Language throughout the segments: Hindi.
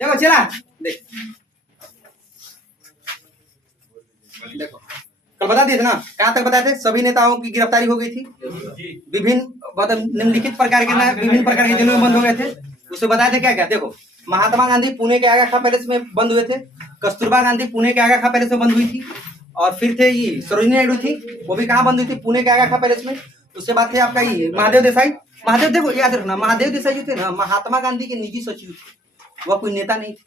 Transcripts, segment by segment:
देखो चला देख देखो कल बता दिए थे ना, कहाँ तक बताए थे? सभी नेताओं की गिरफ्तारी हो गई थी, विभिन्न मतलब निम्नलिखित प्रकार के ना विभिन्न प्रकार के जेलों में बंद हो गए थे। उसे बताए थे क्या क्या? देखो महात्मा गांधी पुणे के आगा खां पैलेस में बंद हुए थे, कस्तूरबा गांधी पुणे के आगा खां पैलेस में बंद हुई थी, और फिर थे ये सरोजिनी नायडू थी, वो भी कहाँ बंद हुई थी? पुणे के आगा खां पैलेस में। उसके बाद थे आपका ये महादेव देसाई। महादेव देखो याद रखना, महादेव देसाई जो थे ना महात्मा गांधी के निजी सचिव थे, वह कोई नेता नहीं थे।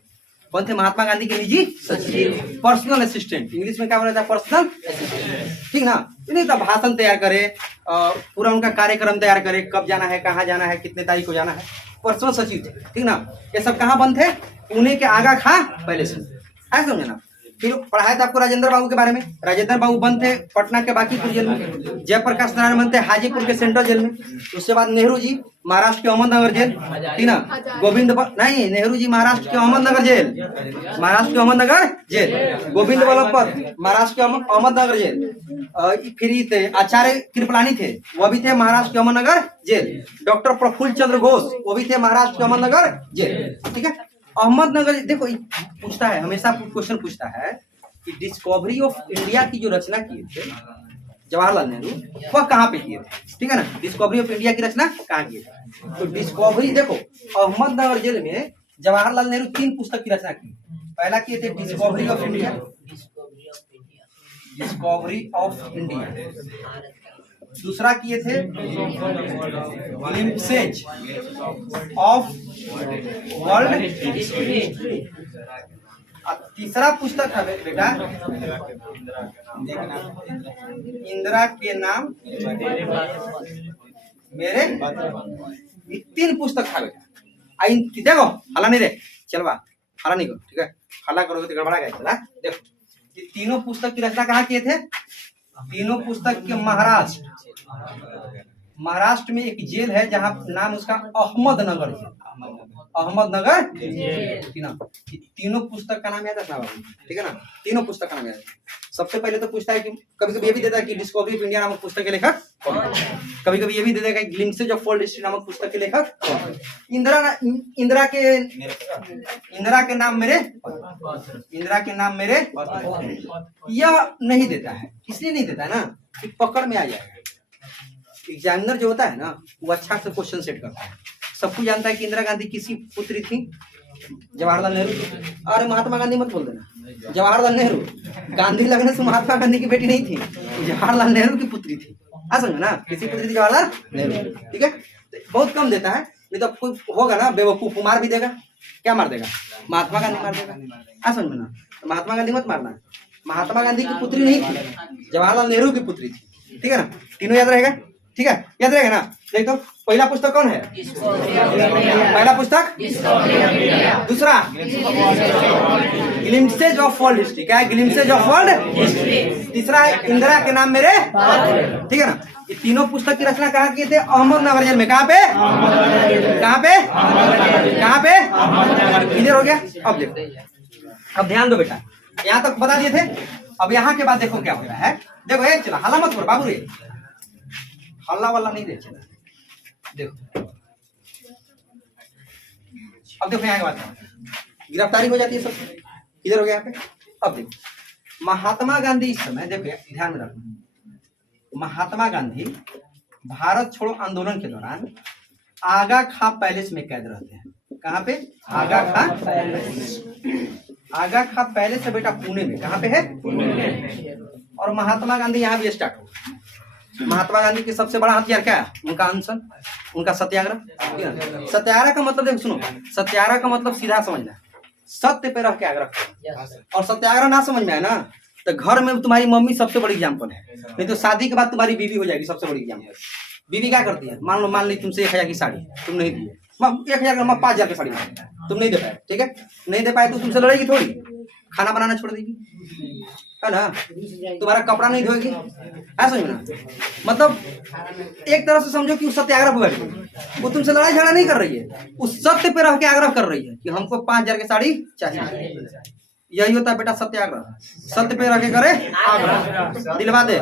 कौन थे? महात्मा गांधी के निजी सचिव, पर्सनल असिस्टेंट, इंग्लिश में क्या बोला था? पर्सनल असिस्टेंट, ठीक ना? नहीं तो भाषण तैयार करे, पूरा उनका कार्यक्रम तैयार करे, कब जाना है, कहाँ जाना है, कितने तारीख को जाना है, पर्सनल सचिव थे, ठीक ना? ये सब कहाँ बंद थे? पुणे के आगा खां पैलेस में, ऐसा समझे ना? फिर पढ़ाया था आपको राजेंद्र बाबू के बारे में। राजेंद्र बाबू बंद थे पटना के बांकीपुर जेल में, जयप्रकाश नारायण बंद थे हाजीपुर के सेंट्रल जेल में। उसके बाद नेहरू जी महाराष्ट्र के अहमदनगर जेल, ठीक ना? नहीं, नेहरू जी महाराष्ट्र के अहमदनगर जेल, महाराष्ट्र के अहमदनगर जेल। गोविंद वल्लभ पंत महाराष्ट्र के अहमदनगर जेल। फिर थे आचार्य कृपलानी थे, वह भी थे महाराष्ट्र के अहमदनगर जेल। डॉक्टर प्रफुल्ल चंद्र घोष वो भी थे महाराष्ट्र के अहमदनगर जेल, ठीक है? अहमदनगर देखो पूछता है, हमेशा क्वेश्चन पूछता है कि डिस्कवरी ऑफ इंडिया की जो रचना किए थे जवाहरलाल नेहरू, वह कहाँ पे किए थे, ठीक है ना? डिस्कवरी ऑफ इंडिया की रचना कहाँ किए थे? तो डिस्कवरी देखो अहमदनगर जेल में जवाहरलाल नेहरू 3 पुस्तक की रचना की। पहला किए थे discovery of India, discovery of India. दूसरा किए थे ग्लिम्पसेज ऑफ वर्ल्ड हिस्ट्री। तीसरा पुस्तक है बेटा इंदिरा के नाम मेरे। 3 पुस्तक था बेटा। देखो हला नहीं रे, चलवा हला नहीं करो, ठीक है? हला करोगे तो गड़बड़ा गया। देखो ये तीनों पुस्तक की रचना कहाँ किए थे? तीनों पुस्तक के महाराष्ट्र में एक जेल है जहाँ नाम उसका अहमदनगर जेल, अहमदनगर जेल। तीनों पुस्तक का नाम याद रखना बाबू, ठीक है ना? तीनों पुस्तक का नाम याद। सबसे पहले तो पूछता है कि कभी कभी ये भी देता है कि डिस्कवरी ऑफ इंडिया नामक पुस्तक के लेखक, कभी कभी ये भी दे देगा ग्लिम्पसेज ऑफ वर्ल्ड हिस्ट्री नामक पुस्तक के लेखक। इंदिरा के नाम मेरे, इंदिरा के नाम मेरे यह नहीं देता है। इसलिए नहीं देता है ना कि पकड़ में आ जाएगा। एग्जामिनर जो होता है ना वो अच्छा से क्वेश्चन सेट करता है। सबको जानता है कि इंदिरा गांधी किसी पुत्री थी? जवाहरलाल नेहरू। अरे महात्मा गांधी मत बोल देना, जवाहरलाल नेहरू। गांधी लगने से महात्मा गांधी की बेटी नहीं थी, जवाहरलाल नेहरू की पुत्री थी। आ समझे ना? किसी पुत्री थी? जवाहरलाल नेहरू, ठीक है? बहुत कम देता है, नहीं तो कोई होगा ना बेवकूफ मार भी देगा। क्या मार देगा? महात्मा गांधी मार देगा। आ समझ में ना? महात्मा गांधी मत मारना, महात्मा गांधी की पुत्री नहीं थी, जवाहरलाल नेहरू की पुत्री थी, ठीक है ना? तीनों याद रहेगा, ठीक है? याद रहेगा ना? देख तो पहला पुस्तक कौन है? पहला पुस्तक। दूसरा ग्लिम्पसेज ऑफ वर्ल्ड हिस्ट्री। क्या है? Glimpses of world history. तीसरा है इंदिरा के नाम मेरे, ठीक है ना? ये तीनों पुस्तक की रचना कहाँ किए थे? अहमदनगर जेल में। कहाँ पे? कहाँ पे? कहाँ पे? क्लियर हो गया? अब देखो, अब ध्यान दो बेटा, यहाँ तक बता दिए थे। अब यहाँ के बाद देखो क्या हो रहा है। देखो ये चला हल्ला मत करो बाबू रे, हल्ला वाला नहीं देख। देखो अब देखो यहाँ के बाद गिरफ्तारी हो जाती है सब, इधर हो गया यहाँ पे। अब देखो महात्मा गांधी इस समय, देखो ध्यान में रखना, महात्मा गांधी भारत छोड़ो आंदोलन के दौरान आगा खां पैलेस में कैद रहते हैं। कहाँ पे? आगा खां पैलेस। आगा खां पैलेस है बेटा पुणे में। कहाँ पे है? पुणे में। और महात्मा गांधी यहाँ भी स्टार्ट हो। महात्मा गांधी के सबसे बड़ा हथियार क्या है? उनका अनशन, उनका सत्याग्रह। सत्याग्रह का मतलब देखो, सुनो, सत्याग्रह का मतलब सीधा समझना, सत्य पे रह के आग्रह करो। और सत्याग्रह ना समझ में आए ना तो घर में तुम्हारी मम्मी सबसे बड़ी एग्जाम्पल है, नहीं तो शादी के बाद तुम्हारी बीवी हो जाएगी सबसे बड़ी एग्जाम्पल। बीवी क्या करती है? मान ली तुमसे 1000 की साड़ी तुम नहीं दी, 1000 का 5000 की साड़ी तुम नहीं दे पाए, ठीक है? नहीं दे पाए तो तुमसे लड़ेगी थोड़ी, खाना बनाना छोड़ देगी, है ना? तुम्हारा कपड़ा नहीं धोएगी। ऐसा समझो ना? मतलब एक तरह से समझो कि उस सत्याग्रह पर बैठी, वो तुमसे लड़ाई झगड़ा नहीं कर रही है, उस सत्य पे रह के आग्रह कर रही है कि हमको 5000 की साड़ी चाहिए। यही होता है बेटा सत्याग्रह, सत्य पे रह के करे आग्रह, दिलवा दे,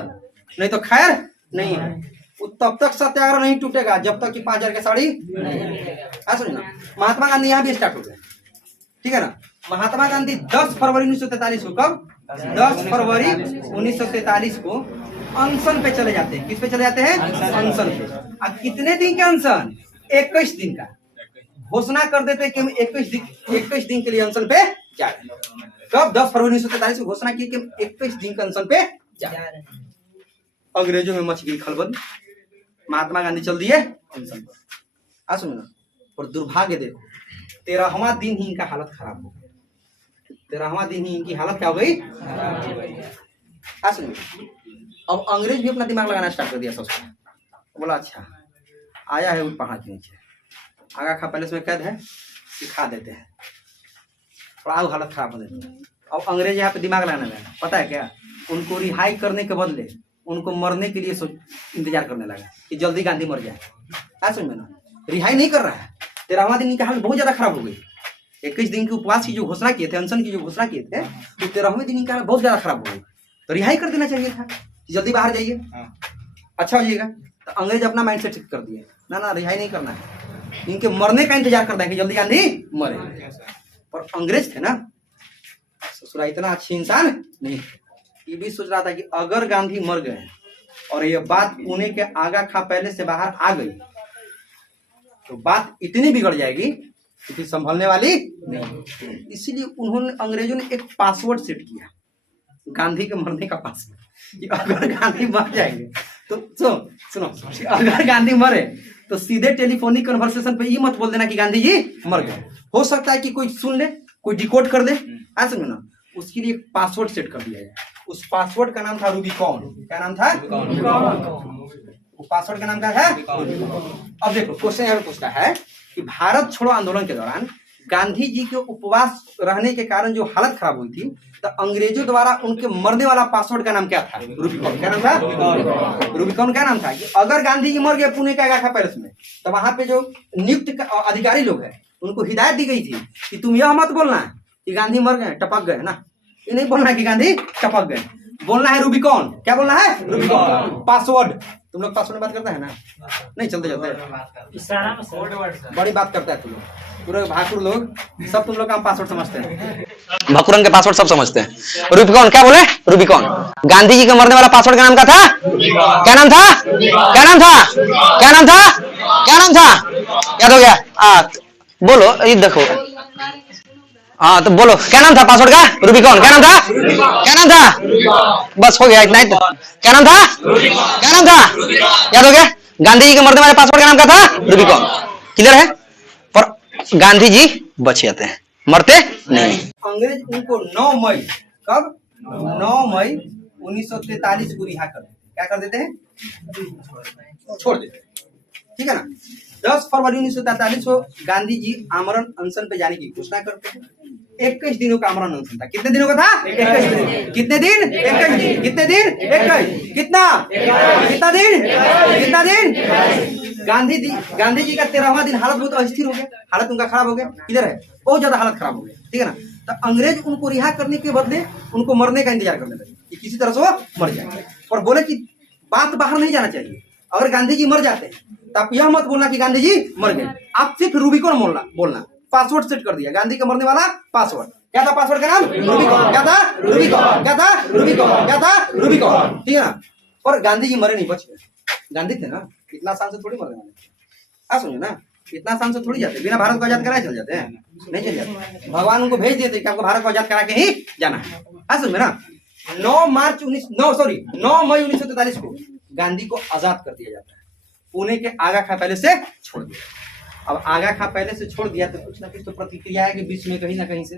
नहीं तो खैर नहीं है। तब तक सत्याग्रह नहीं टूटेगा जब तक कि 5000 की साड़ी। ऐसा समझो ना? महात्मा गांधी यहाँ भी स्टार्ट हो गए। ठीक है ना। महात्मा गांधी 10 फरवरी 1943 को, कब 10 फरवरी 1943 को अनशन पे चले जाते हैं। किस पे चले जाते हैं? अनशन पे। अब कितने दिन के अनशन? 21 दिन का घोषणा कर देते हैं कि हम 21 दिन के लिए अनशन पे जा रहे हैं। कब 10 फरवरी 1943 को घोषणा की कि हम 21 दिन के अनशन पे जा रहे हैं। अंग्रेजों में मच गई खलबल, महात्मा गांधी चल दिए अनशन पर। सुनो ना, और दुर्भाग्य देखो 13वां दिन ही इनका हालत खराब हो गया। 13वां दिन ही इनकी हालत क्या हो गई? सुनो, अब अंग्रेज भी अपना दिमाग लगाना स्टार्ट कर दिया। सोचता बोला अच्छा आया है पहाड़ के नीचे, आगा खा पैलेस में कैद है, सिखा देते हैं, थोड़ा हालत खराब हो देती है। अब अंग्रेज यहाँ पे दिमाग लगाने लगा। पता है क्या, उनको रिहाई करने के बदले उनको मरने के लिए इंतजार करने लगा कि जल्दी गांधी मर जाए। समझ में ना, रिहाई नहीं कर रहा है। 13वां दिन की हालत बहुत ज्यादा खराब हो गई। 21 दिन के उपवास की जो घोषणा किए थे, अनशन की जो घोषणा किए थे, तो 13वें दिन की हालत बहुत ज्यादा खराब हो गई। तो रिहाई कर देना चाहिए था, जल्दी बाहर जाइए, अच्छा हो जाएगा। तो अंग्रेज अपना माइंड सेट कर दिए, ना रिहाई नहीं करना है, इनके मरने का इंतजार कर देंगे, जल्दी गांधी मरे। और अंग्रेज थे ना ससुरा, इतना अच्छी इंसान नहीं। ये भी सोच रहा था कि अगर गांधी मर गए और ये बात पुणे के आगा खा पहले से बाहर आ गई तो बात इतनी बिगड़ जाएगी कि संभलने वाली नहीं। इसीलिए उन्होंने, अंग्रेजों ने एक पासवर्ड सेट किया, गांधी के मरने का पासवर्ड, कि अगर गांधी मर जाएंगे तो सुनो, अगर गांधी मरे तो सीधे टेलीफोनिक कन्वर्सेशन पे ये मत बोल देना कि गांधी जी मर गए। हो सकता है कि कोई सुन ले, कोई डिकोड कर दे, ऐसा ना। उसके लिए एक पासवर्ड सेट कर दिया जाए। उस पासवर्ड का नाम था रूबिकॉन। क्या नाम था? वो पासवर्ड का नाम क्या है? अब देखो क्वेश्चन यहाँ पे पूछता है कि भारत छोड़ो आंदोलन के दौरान गांधी जी के उपवास रहने के कारण जो हालत खराब हुई थी, तो अंग्रेजों द्वारा उनके मरने वाला पासवर्ड का नाम क्या था? रूबिकॉन। क्या नाम था? रूबिकॉन क्या नाम था कि अगर गांधी जी मर गए पुणे के आगा खा पैलेस में, तो वहां पे जो नियुक्त अधिकारी लोग हैं उनको हिदायत दी गई थी कि तुम यह मत बोलना है कि गांधी मर गए, टपक गए ना, ये नहीं बोलना है कि गांधी टपक गए, बोलना है रूबिकॉन। क्या बोलना है? Rubicon password. तुम लोग पासवर्ड में बात करते हैं ना? नहीं, चलते बड़ी बात करता है तुम लोग, पूरे भाकुर लोग सब तुम लोग का पासवर्ड समझते हैं, भाकुरन के पासवर्ड सब समझते हैं। रूबिकॉन क्या बोले? रूबिकॉन। गांधी जी के मरने वाला पासवर्ड का नाम क्या था? क्या नाम था? क्या नाम था? क्या नाम था? क्या नाम था? याद हो गया? बोलो, ये देखो, हाँ तो बोलो क्या नाम था पासवर्ड का? रूबिकॉन। क्या नाम था? क्या नाम था? बस हो गया, इतना ही तो। क्या नाम था? क्या नाम था? याद हो गया? गांधी जी के मरने वाले पासवर्ड का नाम क्या था? रूबिकॉन। क्लियर है? पर गांधी जी बच जाते हैं, मरते नहीं। अंग्रेज उनको 9 मई, कब? 9 मई 1943 को रिहा कर देते। क्या कर देते हैं? छोड़ देते, ठीक है ना। 10 फरवरी 1943 को गांधी जी आमरण अनशन पे जाने की घोषणा करते हैं। 21 दिनों का आमरण अनशन था। कितने दिनों का था? 21 दिन। कितने दिन? 21 दिन। कितने दिन? 21। कितना? कितना दिन? कितना दिन? गांधी जी का 13वां दिन हालत बहुत अस्थिर हो गया, हालत उनका खराब हो गया। किधर है? बहुत ज्यादा हालत खराब हो गया, ठीक है ना। तो अंग्रेज उनको रिहा करने के बदले उनको मरने का इंतजार करने लगे कि किसी तरह से वो मर जाए, और बोले कि बात बाहर नहीं जाना चाहिए। अगर गांधी जी मर जाते हैं तो आप यह मत बोलना कि गांधी जी मर गए, आप सिर्फ रूबिकॉन बोलना। पासवर्ड सेट कर दिया, गांधी का मरने वाला पासवर्ड। क्या था पासवर्ड का नाम? रूबिकॉन। क्या था? रूबिकॉन। क्या था? रूबिकॉन। क्या था? रूबिकॉन, ठीक है ना। और गांधी जी मरे नहीं, बच गए। गांधी थे ना, इतना आसान से थोड़ी मरने वाले। सुनिए ना, इतना आसान से थोड़ी जाते, बिना भारत को आजाद कराए चल जाते हैं? नहीं चल जाते। भगवान उनको भेज देते कि आपको भारत को आजाद करा के ही जाना है। सुनिए ना, 9 मई 1943 को गांधी को आजाद कर दिया जाता है, पुणे के आगा खा पहले से छोड़ दिया। अब आगा खा पहले से छोड़ दिया तो कुछ ना कुछ तो प्रतिक्रिया है कि बीच में कहीं ना कहीं से।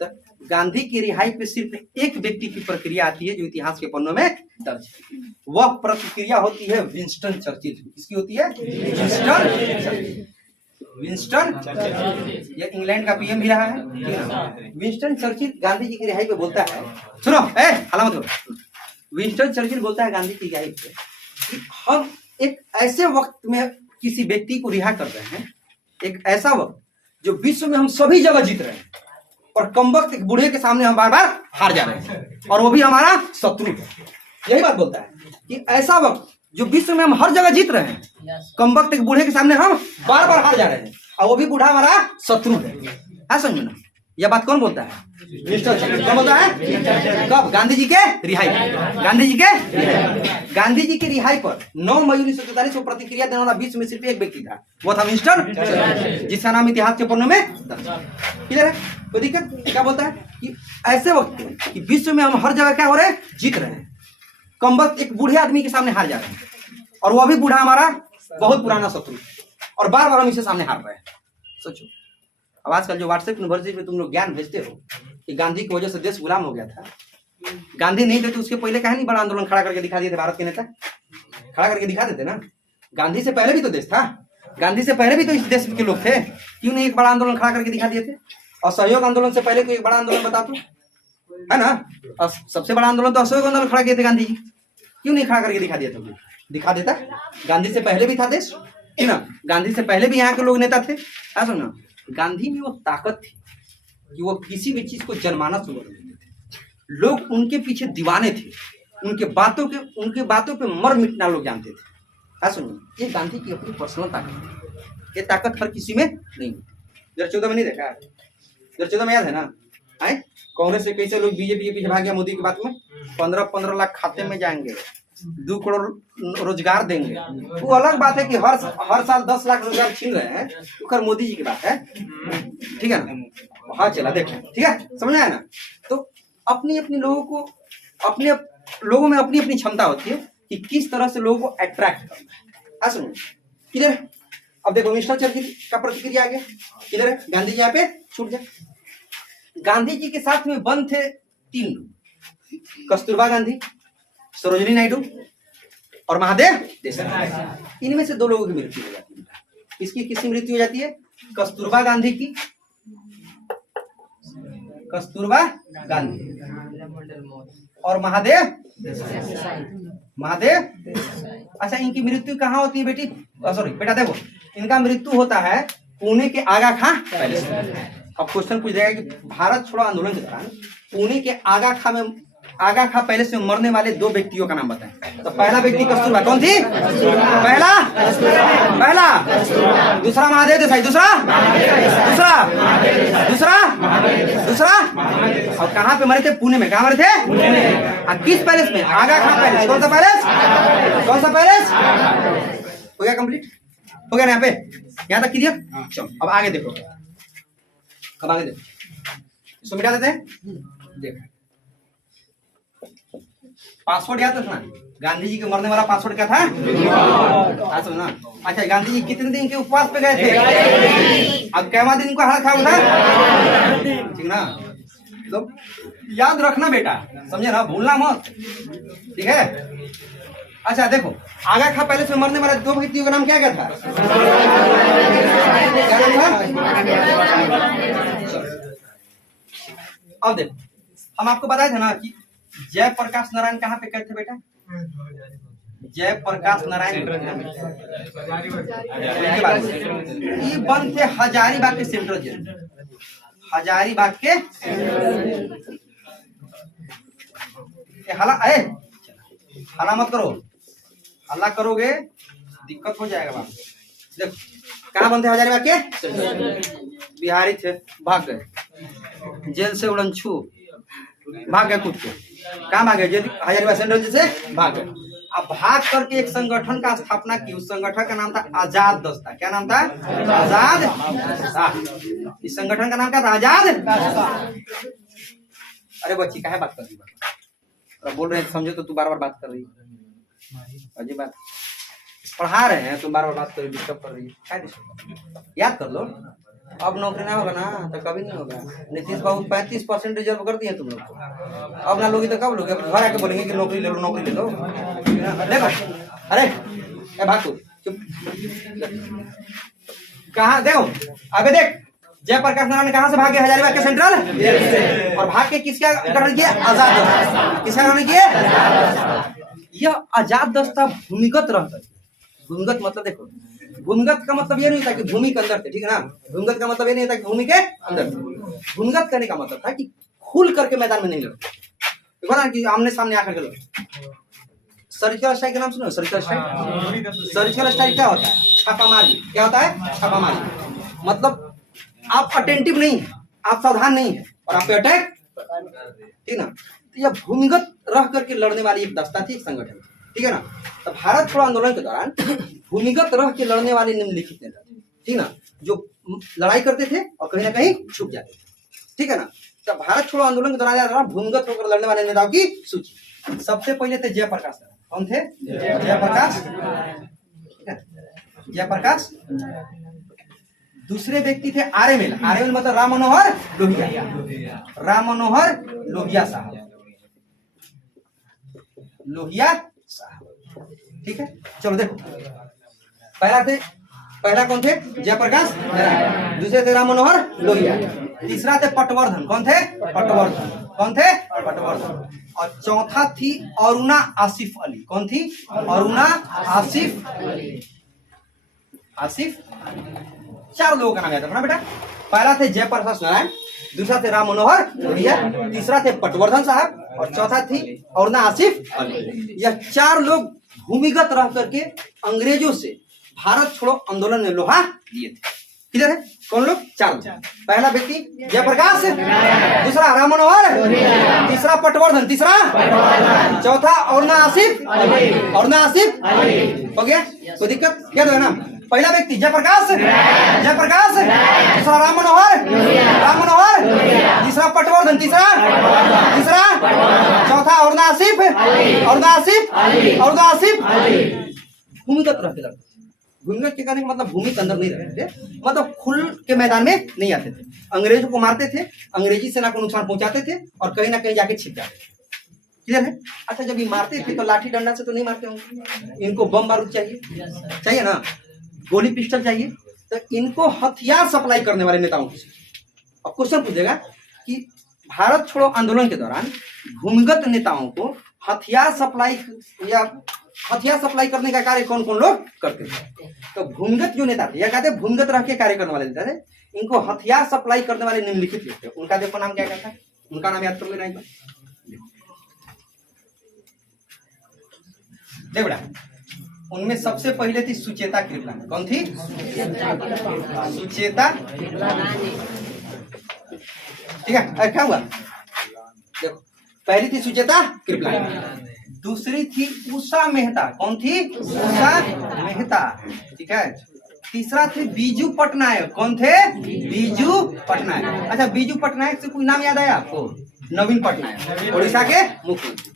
तो गांधी की रिहाई पे सिर्फ एक व्यक्ति की प्रक्रिया आती है जो इतिहास के पन्नों में दर्ज है। वह प्रक्रिया होती है विंस्टन चर्चिल। किसकी होती है? Winston Churchill. ये इंग्लैंड का पीएम भी रहा है। विंस्टन चर्चिल गांधी जी की रिहाई पे बोलता है, सुनो हला मत करो। विंस्टन चर्चिल बोलता है गांधी की रिहाई पे कि हम एक ऐसे वक्त में किसी व्यक्ति को रिहा कर रहे हैं, एक ऐसा वक्त जो विश्व में हम सभी जगह जीत रहे हैं, और कमबख्त एक बूढ़े के सामने हम बार बार हार जा रहे हैं, और वो भी हमारा शत्रु है। यही बात बोलता है कि ऐसा वक्त जो विश्व में हम हर जगह जीत रहे हैं, कमबख्त एक बूढ़े के सामने हम बार बार हार जा रहे हैं, और वो भी बूढ़ा हमारा शत्रु है। समझो ना, यह बात कौन बोलता है? Mister Churchill. कौन बोलता है? कब? गांधी जी के रिहाई पर। गांधी जी के रिहाई। गांधी जी की रिहाई पर 9 मई 1943 को प्रतिक्रिया देने वाला विश्व में सिर्फ एक व्यक्ति था, वो था मिस्टर चर्चिल, जिसका नाम इतिहास के पन्नों में दर्ज है। क्लियर है? कोई दिक्कत? क्या बोलता है कि ऐसे वक्त कि विश्व में हम हर जगह क्या हो रहे हैं? जीत रहे हैं, कम वक्त एक बूढ़े आदमी के सामने हार जा रहे हैं, और वह भी बूढ़ा हमारा बहुत पुराना शत्रु, और बार बार हम इसे सामने हार रहे हैं। सोचो, अब आजकल जो व्हाट्सएप यूनिवर्सिटी में तुम लोग ज्ञान भेजते हो कि गांधी की वजह से देश गुलाम हो गया था, गांधी नहीं थे तो उसके पहले कहा नहीं बड़ा आंदोलन खड़ा करके दिखा दिए थे भारत के नेता? खड़ा करके दिखा देते ना। गांधी से पहले भी तो देश था, गांधी से पहले भी तो इस देश के लोग थे, क्यों नहीं एक बड़ा आंदोलन खड़ा करके दिखा दिए थे? असहयोग आंदोलन से पहले कोई एक बड़ा आंदोलन बता दो, है ना? और सबसे बड़ा आंदोलन तो असहयोग आंदोलन खड़ा किए थे गांधी जी, क्यों नहीं खड़ा करके दिखा दिया था? दिखा देता। गांधी से पहले भी था देश, है ना? गांधी से पहले भी यहाँ के लोग नेता थे। ऐसा ना, गांधी में वो ताकत थी कि वो किसी भी चीज को जनमानस में बदल देते थे। लोग उनके पीछे दीवाने थे, उनके बातों पे मर मिटना लोग जानते थे। ऐसा सुनो, ये गांधी की अपनी पर्सनल ताकत है, ये ताकत हर किसी में नहीं होती। 2014 में नहीं देखा? 2014 में याद है ना? आए कांग्रेस से कैसे लोग बीजेपी के पीछे भाग गया मोदी की बात में। 15-15 लाख खाते में जाएंगे, 2 करोड़ रोजगार देंगे। वो अलग बात है कि हर साल 10 लाख रोजगार छीन रहे हैं, तो खैर मोदी जी की बात है, ठीक है ना? हाँ चला देखो, ठीक है, समझ आया ना? तो अपनी लोगों में अपनी अपनी क्षमता होती है कि किस तरह से लोगों को अट्रैक्ट करना है। सुनो किधर है? अब देखो मिस्टर चर्चिल का प्रतिक्रिया आ गया, किधर है? गांधी जी यहाँ पे छूट जाए। गांधी जी के साथ में बंद थे 3 लोग, कस्तूरबा गांधी, सरोजिनी नायडू और महादेव देसाई। इनमें से 2 लोगों की मृत्यु हो जाती है। इसकी किसकी मृत्यु हो जाती है? कस्तूरबा गांधी की, कस्तूरबा गांधी और महादेव अच्छा, इनकी मृत्यु कहाँ होती है बेटी? सॉरी बेटा, देखो इनका मृत्यु होता है पुणे के आगा खां पैलेस में। अब क्वेश्चन पूछ जाएगा कि भारत छोड़ो आंदोलन के दौरान पुणे के आगा खां पैलेस में मरने वाले 2 व्यक्तियों का नाम बताएं। तो पहला व्यक्ति कस्तूरबा, कौन थी? पहला दूसरा महादेव देसाई, दूसरा और कहाँ पे मरे थे? पुणे में। कहाँ मरे थे? किस पैलेस में? आगा खां पैलेस। कौन सा पैलेस? हो गया कंप्लीट? हो गया ना? यहाँ पे यहाँ तक क्लियर? चलो अब आगे देखो, इसको मिटा देते हैं। देखो पासवर्ड याद रखना, गांधी जी के मरने वाला पासवर्ड क्या था? ना। अच्छा, गांधी जी कितने दिन के उपवास पे गए थे? अब कैवा दिन को हाथ खाया था, ठीक ना? तो याद रखना बेटा, समझे ना? भूलना मत, ठीक है? अच्छा देखो, आगा खां पैलेस में मरने वाले 2 व्यक्तियों का नाम क्या था? अब देखो, हम आपको बताया था ना कि जयप्रकाश नारायण कहाँ पे गए थे बेटा? जयप्रकाश नारायण ये बंद थे हजारीबाग के सेंट्रल जेल। हजारीबाग के हला मत करो, हल्ला करोगे दिक्कत हो जाएगा बाप। देखो कहाँ बंद थे? हजारीबाग के। बिहारी थे, भाग गए जेल से, उड़न छू भाग गए कूद के। कहाँ भागे? हजारीबाग सेंट्रल जेल से भाग गए। अब भाग करके एक संगठन का स्थापना की, उस संगठन का नाम था आजाद दस्ता। क्या नाम था? आजाद दस्ता। इस संगठन का नाम क्या था? आजाद। अरे बच्ची काहे बात कर रही है? बोल रहे हैं समझो तो तू बार बार बात कर रही है। अजीब बात, पढ़ा रहे हैं तुम बार बार बात कर रही, डिस्टर्ब कर रही है। याद कर लो, अब नौकरी ना होगा ना तो कभी नहीं होगा। नीतीश बाबू 35% रिजर्व कर दिए तुम लोग को, अब ना लोगी तो कब लोगे? घर आके बोलेंगे कि नौकरी ले लो, नौकरी ले लो। देखो अरे भागो चुप, कहाँ देखो अबे देख, जयप्रकाश नारायण कहाँ से भागे? हजारीबाग के सेंट्रल। और भाग के किसका गठन किया? आजाद दस्ता। किसका गठन किया? यह आजाद दस्ता भूमिगत रहता है। भूमिगत मतलब देखो, भूमिगत का मतलब ये नहीं था कि भूमि के अंदर थे, ठीक है ना? भूमिगत का मतलब ये नहीं था कि भूमि के अंदर थे। भूमिगत करने का मतलब था कि खुल करके मैदान में नहीं लड़ते, देखो ना कि आमने सामने आकर के लड़ते। सर्जिकल स्ट्राइक का नाम सुनो? सर्जिकल स्ट्राइक क्या होता है? छापामारी। क्या होता है? छापामारी। मतलब आप अटेंटिव नहीं, आप सावधान नहीं है और आप पे अटैक, ठीक ना। तो यह भूमिगत रह करके लड़ने वाली एक दस्ता थी, एक संगठन, ठीक है ना। तो भारत छोड़ो आंदोलन के दौरान भूमिगत रह के लड़ने वाले निम्नलिखित नेता थे, ठीक ना, जो लड़ाई करते थे और कहीं ना कहीं छुप जाते थे, ठीक है ना। तो भारत छोड़ो आंदोलन के दौरान भूमिगत होकर लड़ने वाले नेताओं की सूची। सबसे पहले थे जयप्रकाश। कौन थे? जयप्रकाश, जयप्रकाश। दूसरे व्यक्ति थे आरएमएल। आरएमएल मतलब राम मनोहर लोहिया, राम मनोहर लोहिया साहब, लोहिया साहब, ठीक है। चलो देखो, पहला कौन थे? जयप्रकाश। दूसरे थे राम मनोहर लोहिया। तीसरा थे पटवर्धन। कौन थे? पटवर्धन। कौन थे? पटवर्धन। और चौथा थी अरुणा आसिफ अली। कौन थी? अरुणा आसिफ अली। आसिफ, 4 लोगों का नाम याद रखना बेटा। पहला थे जयप्रकाश नारायण, दूसरा थे राम मनोहर लोहिया, तीसरा थे पटवर्धन साहब और चौथा थी अरुणा आसिफ अली। यह 4 लोग भूमिगत रह करके अंग्रेजों से भारत छोड़ो आंदोलन में लोहा लिए थे। किधर है? कौन लोग? 4 लोग। पहला व्यक्ति जयप्रकाश, दूसरा राम मनोहर, तीसरा पटवर्धन, तीसरा चौथा अरुणा आसिफ, अरुणा आसिफ हो गया। कोई दिक्कत? क्या दो है ना। पहला व्यक्ति जयप्रकाश, जयप्रकाश, दूसरा राम मनोहर, राम मनोहर, तीसरा पटवर्धन, तीसरा चौथा अरुणा आसिफ, अरुणा आसिफ, अरुणा आसिफ। भूमिगत रहते लड़ते। भूमिगत के कहने का मतलब भूमि के अंदर नहीं रहते थे, मतलब खुल के मैदान में नहीं आते थे। अंग्रेजों को मारते थे, अंग्रेजी सेना को नुकसान पहुंचाते थे और कहीं ना कहीं जाके छिप जाते थे। क्लियर है? अच्छा, जब ये मारते थे तो लाठी डंडा से तो नहीं मारते होंगे, इनको बम बारूद चाहिए ना, गोली पिस्टल चाहिए। तो इनको हथियार सप्लाई करने वाले नेताओं की। अब क्वेश्चन पूछेगा कि भारत छोड़ो आंदोलन के दौरान भूमिगत नेताओं को हथियार सप्लाई करने का कार्य कौन कौन लोग करते थे? तो भूमिगत जो नेता थे, या कहते भूमिगत रह के कार्य करने वाले नेता थे, इनको हथियार सप्लाई करने वाले निम्नलिखित लोग थे। उनका देखो नाम क्या कहता है, उनका नाम याद कर लेना एक बार। देख बेटा, उनमें सबसे पहले थी सुचेता कृपलानी। कौन थी? सुचेता, ठीक है। क्या हुआ? देखो, पहली थी सुचेता कृपलानी, दूसरी थी उषा मेहता। कौन थी? उषा मेहता, ठीक है। तीसरा थे बीजू पटनायक। कौन थे? बीजू पटनायक। अच्छा, बीजू पटनायक से कोई नाम याद आया आपको? नवीन पटनायक, उड़ीसा के मुख्यमंत्री।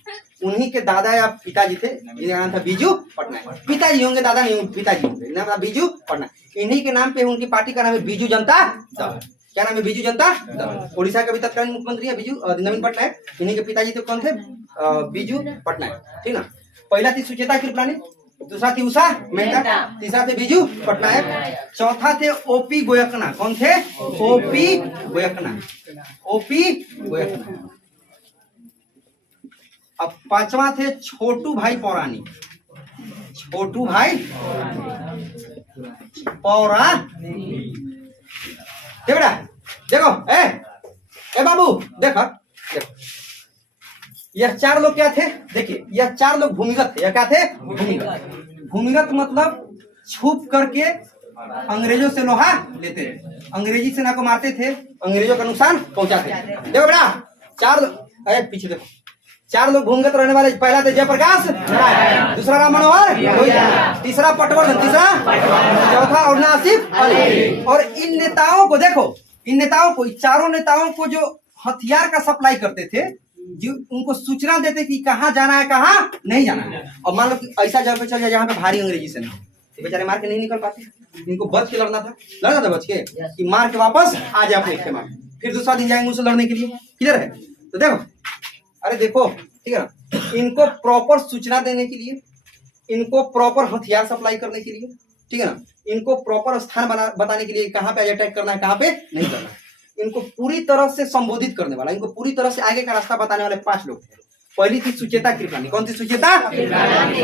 उन्हीं के दादा या पिताजी थे, इनका नाम था बीजू पटनायक। पिताजी होंगे, दादा नहीं होंगे, पिताजी होंगे। नाम था बीजू पटनायक। इन्हीं के नाम पे उनकी पार्टी का नाम है बीजू जनता दल। क्या नाम है? बीजू जनता दल। उड़ीसा के भी तत्कालीन मुख्यमंत्री है बीजू नवीन पटनायक। इन्हीं के पिताजी तो कौन थे? बीजू पटनायक, ठीक ना। पहला थी सुचेता कृपलानी, दूसरा थी उषा मेहता, तीसरा थे बीजू पटनायक, चौथा थे ओपी गोयकना। कौन थे? OP Goenka, OP Goenka. अब 5वां थे छोटू भाई पौरानी। छोटू भाई पौरानी, बेटा देखो, ए बाबू देखो, यह 4 लोग क्या थे? देखिए, यह 4 लोग भूमिगत थे। यह क्या थे? भूमिगत। भूमिगत मतलब छुप करके अंग्रेजों से लोहा लेते थे, अंग्रेजी सेना को मारते थे, अंग्रेजों का नुकसान पहुंचाते थे। देखो बेटा, 4 पीछे देखो, 4 लोग भूमिगत रहने वाले। पहला थे जयप्रकाश, दूसरा राम मनोहर, तीसरा पटवर्धन, तीसरा चौथा अरुणा आसिफ अली। और इन नेताओं को देखो, इन नेताओं को, 4 नेताओं को जो हथियार का सप्लाई करते थे, जो उनको सूचना देते कि कहाँ जाना है, कहाँ नहीं जाना है। और मान लो कि ऐसा जगह पे चल जाए जहाँ पे भारी अंग्रेजी सेना, बेचारे मार के नहीं निकल पाते, इनको बच के लड़ना था बच के, कि मार के वापस आ जाए अपने खेमा, फिर दूसरा दिन जाएंगे उसे लड़ने के लिए। क्लियर है? तो देखो, अरे देखो, ठीक है ना, इनको प्रॉपर सूचना देने के लिए, इनको प्रॉपर हथियार सप्लाई करने के लिए, ठीक है ना, इनको प्रॉपर स्थान बताने के लिए, कहाँ पे अटैक करना है, कहाँ पे नहीं करना है, इनको पूरी तरह से संबोधित करने वाला, इनको पूरी तरह से आगे का रास्ता बताने वाले 5 लोग थे। पहली थी सुचेता कृपलानी, कौन थी सुचेता?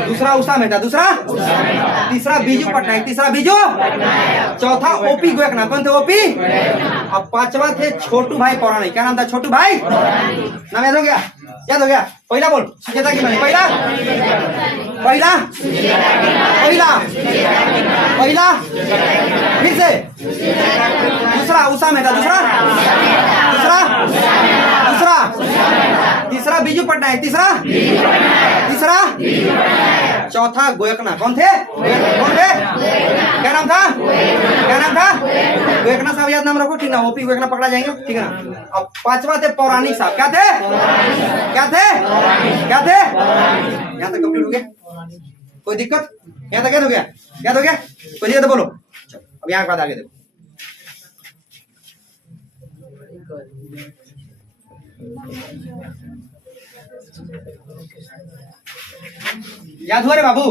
दूसरा उषा मेहता, दूसरा तीसरा बीजू पटनायक, तीसरा बीजू, चौथा ओपी गोयकनाथ, कौन थे? ओपी। अब पांचवा थे छोटू भाई पौराणिक, क्या नाम था? छोटू भाई। नाम याद हो गया? याद हो गया? पहला बोल, सुचेता कृपलानी, पहला पहला पहला पहला, फिर से दूसरा उषा मेहता, दूसरा दूसरा दूसरा तीसरा बीजू पटनायक, तीसरा तीसरा चौथा गोयकनाथ, कौन थे? कौन थे? क्या नाम था? क्या नाम था? गोयकनाथ साहब याद नाम रखो, ठीक ना? ओपी गोयकनाथ पकड़ा जाएंगे, ठीक है ना? अब पांचवा थे पौराणिक साहब, क्या थे? क्या थे? क्या थे? यहाँ तक कंप्लीट हो गया, कोई दिक्कत? यहाँ तक याद हो गया? याद हो गया? कोई दिक्कत बोलो। अब यहाँ के बाद आगे देखो, याद हुआ रे बाबू?